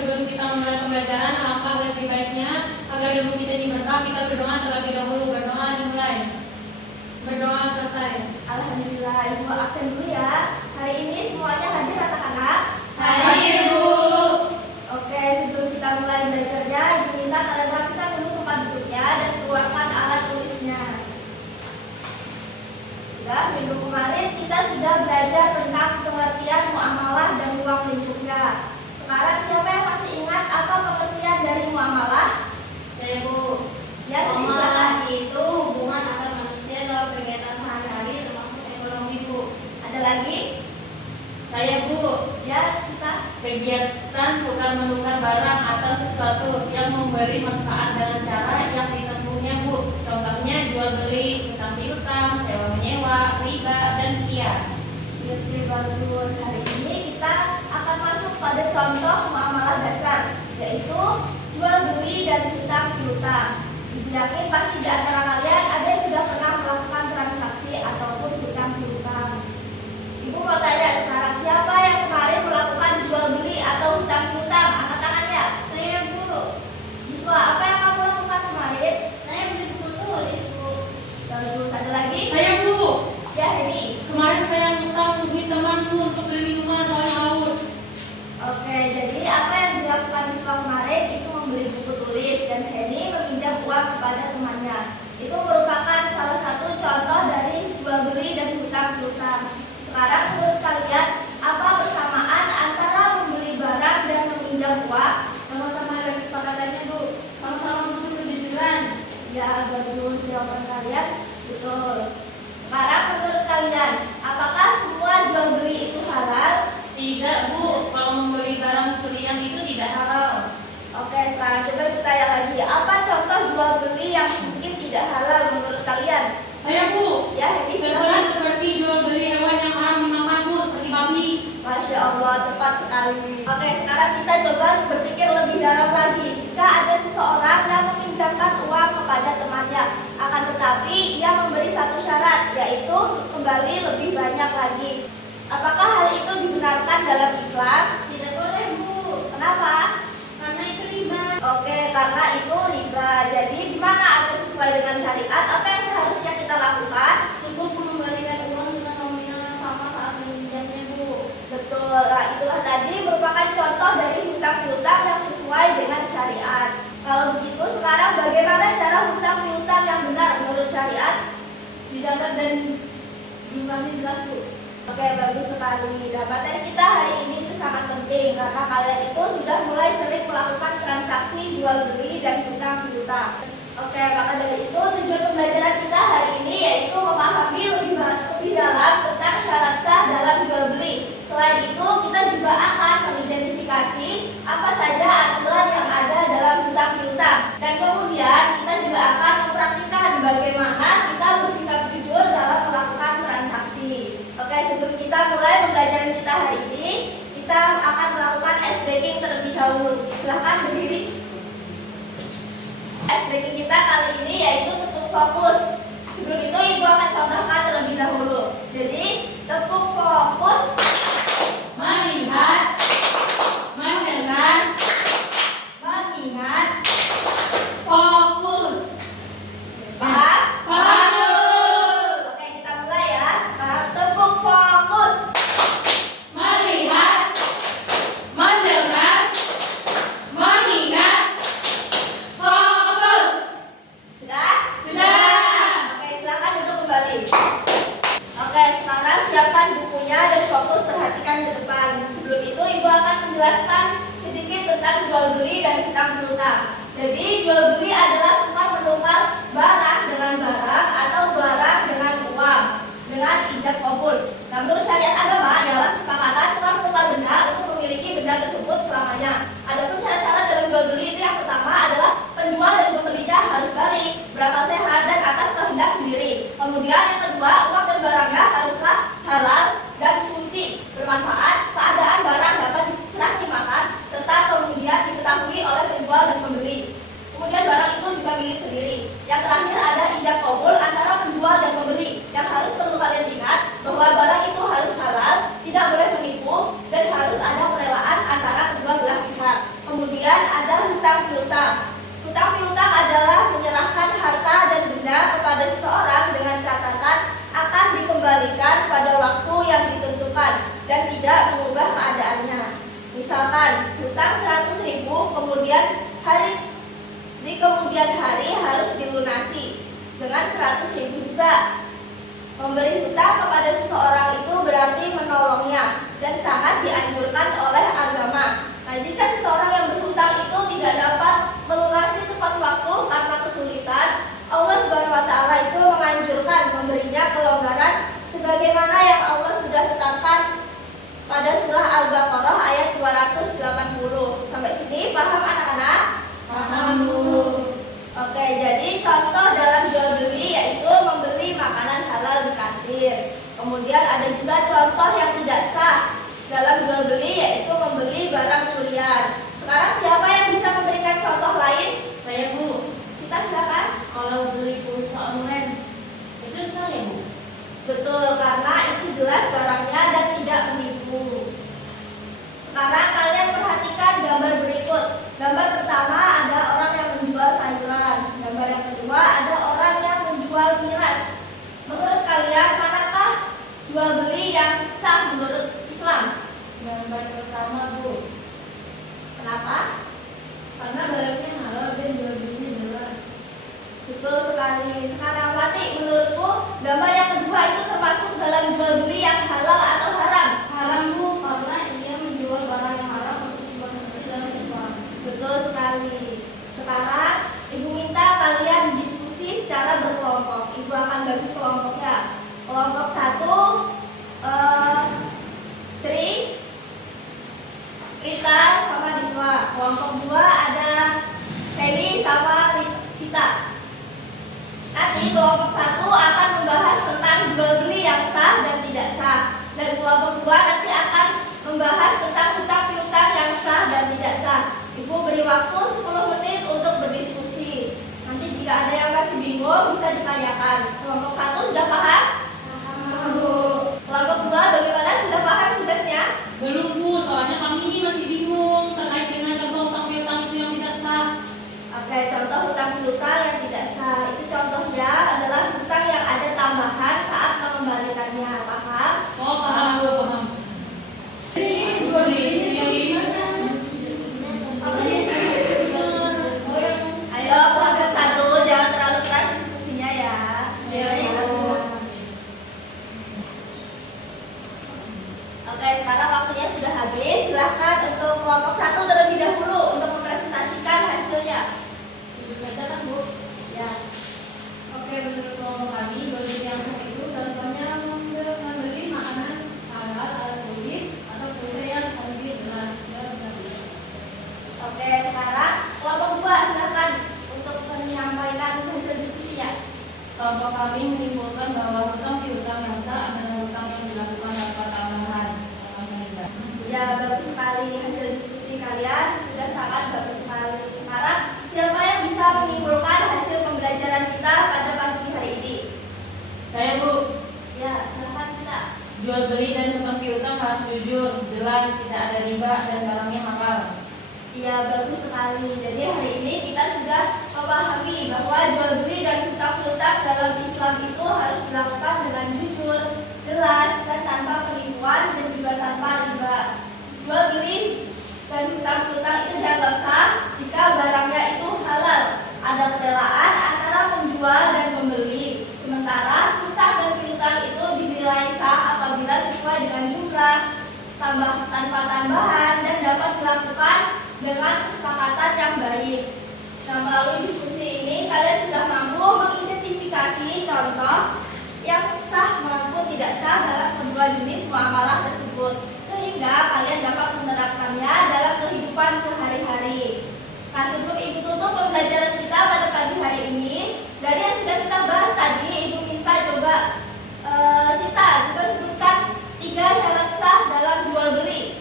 sebelum kita mulai pembelajaran, alangkah lebih baiknya agar ilmu kita ini berkah, kita berdoa terlebih dahulu. Berdoa dimulai. Berdoa selesai. Alhamdulillah, Ibu absen dulu ya. Hari ini semuanya hadir anak-anak? Hadir, Bu. Oke, sebelum kita mulai belajarnya, Ibu minta kalian rapikan dulu tempat duduknya dan keluarkan alat tulisnya. Minggu kemarin kita sudah belajar tentang pengertian muamalah dan ruang lingkupnya. Sekarang siapa yang masih ingat apa pengertian dari muamalah? Saya, Bu. Ya, Muamalah itu hubungan antar manusia dalam kegiatan sehari-hari termasuk ekonomi, Bu. Ada lagi? Saya, Bu. Ya, Sita. Kegiatan tukar-menukar barang atau sesuatu yang memberi manfaat dengan cara yang ditempuhnya, Bu. Contohnya jual beli, utang piutang, sewa menyewa, riba, dan kiat. Oke, bagus. Hari ini kita akan masuk pada contoh muamalah dasar, yaitu jual beli dan utang piutang. Ibu yakin pasti di antara kalian ada yang sudah pernah melakukan transaksi ataupun utang piutang. Ibu mau tanya sekarang, siapa yang kemarin melakukan jual beli atau utang piutang? Angkat tangannya. Saya, Bu. Yuswa, apa yang kamu lakukan kemarin? Saya beli buku tulis, Bu. Bagus. Ada lagi? Saya, Bu. Ya, Heni. Kemarin saya ngutang duit temanku untuk beli minuman soalnya haus. Oke, jadi apa yang dilakukan Yuswa kemarin itu membeli buku tulis dan Heni meminjam uang kepada temannya. Itu merupakan salah satu contoh dari jual beli dan hutang piutang. Sekarang menurut kalian apa persamaan antara membeli barang dan meminjam uang? Sama-sama ada kesepakatannya, Bu. Sama-sama butuh kejujuran. Ya, bagus jawaban kalian. Betul. Sekarang menurut kalian, apakah semua jual beli itu halal? Tidak, Bu. Kalau membeli barang curian itu tidak halal. Oke, sekarang coba kita tanya lagi. Apa contoh jual beli yang mungkin tidak halal menurut kalian? Saya, Bu. Ya, Heni, Contohnya silakan. seperti jual beli hewan yang haram dimakan, Bu, seperti babi. Masya Allah, tepat sekali. Oke, sekarang kita coba berpikir lebih dalam lagi. Jika ada seseorang yang meminjamkan uang kepada temannya, akan tetapi ia memberi satu syarat, yaitu kembali lebih banyak lagi. Apakah hal itu dibenarkan dalam Islam? Tidak boleh, Bu. Kenapa? Karena itu riba. Oke, karena itu riba. Jadi di mana agar sesuai dengan syariat, apa yang seharusnya kita lakukan? Cukup mengembalikan uang dengan nominal yang sama saat meminjamnya, Bu. Betul, nah itulah tadi merupakan contoh dari hutang piutang yang sesuai dengan syariat. Kalau begitu sekarang bagaimana cara hutang piutang yang benar menurut syariat? Dicatat dan jumlahnya jelas, Bu. Oke, bagus sekali. Nah, materi kita hari ini itu sangat penting karena kalian itu sudah mulai sering melakukan transaksi jual beli dan hutang piutang. Oke, maka dari itu tujuan pembelajaran kita hari ini yaitu memahami lebih dalam tentang syarat sah dalam jual beli. Selain itu, kita juga akan mengidentifikasi apa saja aturan yang ada dalam hutang piutang. Dan kemudian kita juga akan mempraktikkan bagaimana kita bersikap jujur dalam melakukan transaksi. Oke, sebelum kita mulai pembelajaran kita hari ini, kita akan melakukan ice breaking terlebih dahulu. Silahkan berdiri. Ice breaking kita kali ini yaitu tepuk fokus. Sebelum itu Ibu akan contohkan terlebih dahulu. Jadi, tepuk fokus, Melihat, mendengar, mengingat, fokus. paham? Paham. Oke, kita mulai ya. Sekarang tepuk fokus. Melihat, mendengar, mengingat, fokus. Sudah? Sudah. Oke, silakan duduk kembali. Oke, sekarang siapkan bukunya dan fokus perhatikan ke depan. Sebelum itu Ibu akan menjelaskan sedikit tentang jual beli dan hutang piutang. Jadi jual beli adalah tukar menukar barang dengan barang atau barang dengan uang dengan ijab kabul. Nah, menurut syariat agama ialah kesepakatan tukar menukar benda untuk memiliki benda tersebut selamanya. Adapun syarat-syarat dalam jual beli itu yang pertama adalah penjual dan pembelinya harus balik, berakal sehat dan atas kehendak sendiri. Kemudian yang kedua, uang dan barangnya haruslah halal dan suci, bermanfaat, keadaan barang dapat diserah dimakan, serta kemudian diketahui oleh penjual dan pembeli. Kemudian barang itu juga milik sendiri. Yang terakhir ada ijab kabul antara penjual dan pembeli. Yang harus perlu kalian ingat bahwa barang itu harus halal, tidak boleh menipu, dan harus ada kerelaan antara kedua belah pihak. 100.000 juga. Memberi hutang kepada seseorang itu berarti menolongnya dan sangat dianjurkan oleh agama. Nah, jika seseorang yang berhutang itu tidak dapat melunasi tepat waktu karena kesulitan, Allah Subhanahu wa Ta'ala itu menganjurkan memberinya kelonggaran sebagaimana yang Allah sudah tetapkan pada surah Al-Baqarah ayat 280. Sampai sini paham anak-anak? Paham, Bu. Oke, jadi contoh dalam jual beli yaitu membeli makanan halal di kantin. Kemudian ada juga contoh yang tidak sah dalam jual beli yaitu membeli barang curian. Sekarang siapa yang bisa memberikan contoh lain? Saya, Bu. Sita, silakan. Kalau beli pulsa online itu sah ya, Bu? Betul, karena itu jelas barangnya dan tidak menipu. Sekarang kalian perhatikan gambar berikut. Gambar pertama ada orang yang menjual sayuran. Gambar yang kedua ada orang yang menjual miras. Menurut kalian manakah jual beli yang sah menurut Islam? Gambar pertama, Bu. Kenapa? Karena barangnya halal dan jual belinya jelas. Betul sekali. Sekarang Wati, menurutmu gambar yang kedua itu termasuk dalam jual beli yang halal atau haram? Haram, Bu, karena ia menjual barang yang haram untuk dikonsumsi dalam Islam. Betul sekali. Sekarang Ibu minta kalian diskusi secara berkelompok. Ibu akan bagi kelompoknya. Kelompok 1 Sri, Rita sama Diswa. Kelompok 2 ada Heni sama Sita. Nanti kelompok 1 akan membahas tentang jual beli yang sah dan tidak sah. Dan kelompok 2 nanti akan membahas tentang hutang piutang yang sah dan tidak sah. Ibu beri waktu 10 menit untuk berdiskusi. Nanti jika ada yang masih bingung bisa ditanyakan. Kelompok 1 sudah paham? Paham, Bu. Kelompok 2 bagaimana, sudah paham tugasnya? Belum, Bu. Soalnya kami ini masih bingung terkait dengan contoh hutang piutang itu yang tidak sah. Oke, contoh hutang piutang yang tidak sah. Itu contohnya adalah hutang yang ada tambahan saat mengembalikannya. Paham? Oh, paham, Bu. Paham. Ini jual beli Apa sih? Oh, yang Ayo kelompok 1 jangan terlalu keras diskusinya ya. Iya, Bu. Oke, sekarang waktunya sudah habis. Silahkan untuk kelompok 1 terlebih dahulu untuk mempresentasikan hasilnya. Ada kan, Bu? Ya. Oke, menurut kelompok kami, jual beli yang sah itu contohnya membeli makanan halal, alat tulis, atau pulsa yang harganya jelas. Ya, benar-benar. Oke, sekarang kelompok 2 silahkan untuk menyampaikan hasil diskusinya. Kelompok kami menyimpulkan bahwa hutang piutang yang sah adalah hutang yang dilakukan tanpa tambahan. Ya, bagus sekali hasil diskusi kalian, sudah sangat bagus sekali. Sekarang siapa yang bisa menyimpulkan hasil pembelajaran kita pada pagi hari ini? Saya, Bu. Ya, silahkan Sita. Jual beli dan hutang piutang harus jujur, jelas, tidak ada riba dan barangnya halal. Iya, bagus sekali. Jadi hari ini kita sudah memahami bahwa jual beli dan hutang piutang dalam Islam itu harus dilakukan dengan jujur, jelas, dan tanpa penipuan dan juga tanpa riba. Jual beli dan hutang piutang itu dianggap sah jika barangnya itu halal. Ada kerelaan antara penjual dan pembeli. Sementara hutang dan piutang itu dinilai sah apabila sesuai dengan jumlah, tanpa tambahan, dan dapat dilakukan dengan kesepakatan yang baik. Nah, melalui diskusi ini kalian sudah mampu mengidentifikasi contoh yang sah maupun tidak sah dalam kedua jenis muamalah tersebut, sehingga kalian dapat menerapkannya dalam kehidupan sehari-hari. Nah, sebelum Ibu tutup pembelajaran kita pada pagi hari ini, dari yang sudah kita bahas tadi, Ibu minta coba Sita coba sebutkan 3 syarat sah dalam jual beli.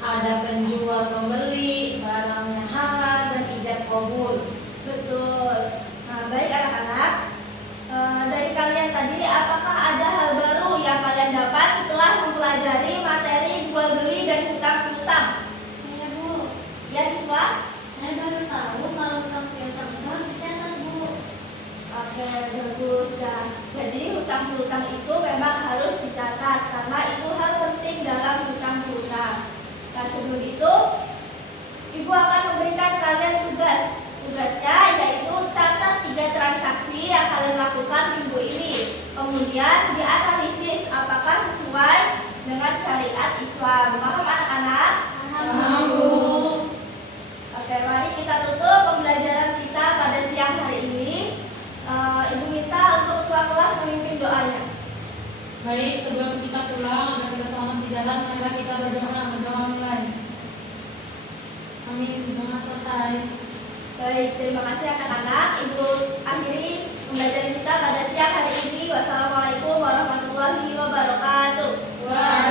Ada penjual pembeli, barangnya halal, dan ijab kabul. Betul. Nah, baik anak-anak. Dari kalian tadi, apakah ada hal baru yang kalian dapat setelah mempelajari materi jual beli dan hutang piutang? Iya, Bu. Ya, Diswa? Saya baru tahu kalau hutang piutang itu harus dicatat, Bu. Oke, bagus ya. Jadi hutang piutang itu memang harus dicatat karena itu hal penting dalam hutang piutang. Nah, sebelum itu, Ibu akan memberikan kalian tugas. Tugasnya yaitu catat 3 transaksi yang kalian lakukan Kemudian dianalisis apakah sesuai dengan syariat Islam. Paham anak-anak? Paham, Bu. Oke, mari kita tutup pembelajaran kita pada siang hari ini. Ibu minta untuk ketua kelas memimpin doanya. Baik, sebelum kita pulang agar kita selamat di jalan, marilah kita berdoa mulai. Amin. Doa selesai. Baik, terima kasih anak-anak. Ibu akhiri pembelajaran kita pada siang hari ini. Wassalamualaikum warahmatullahi wabarakatuh. Waalaikumsalam.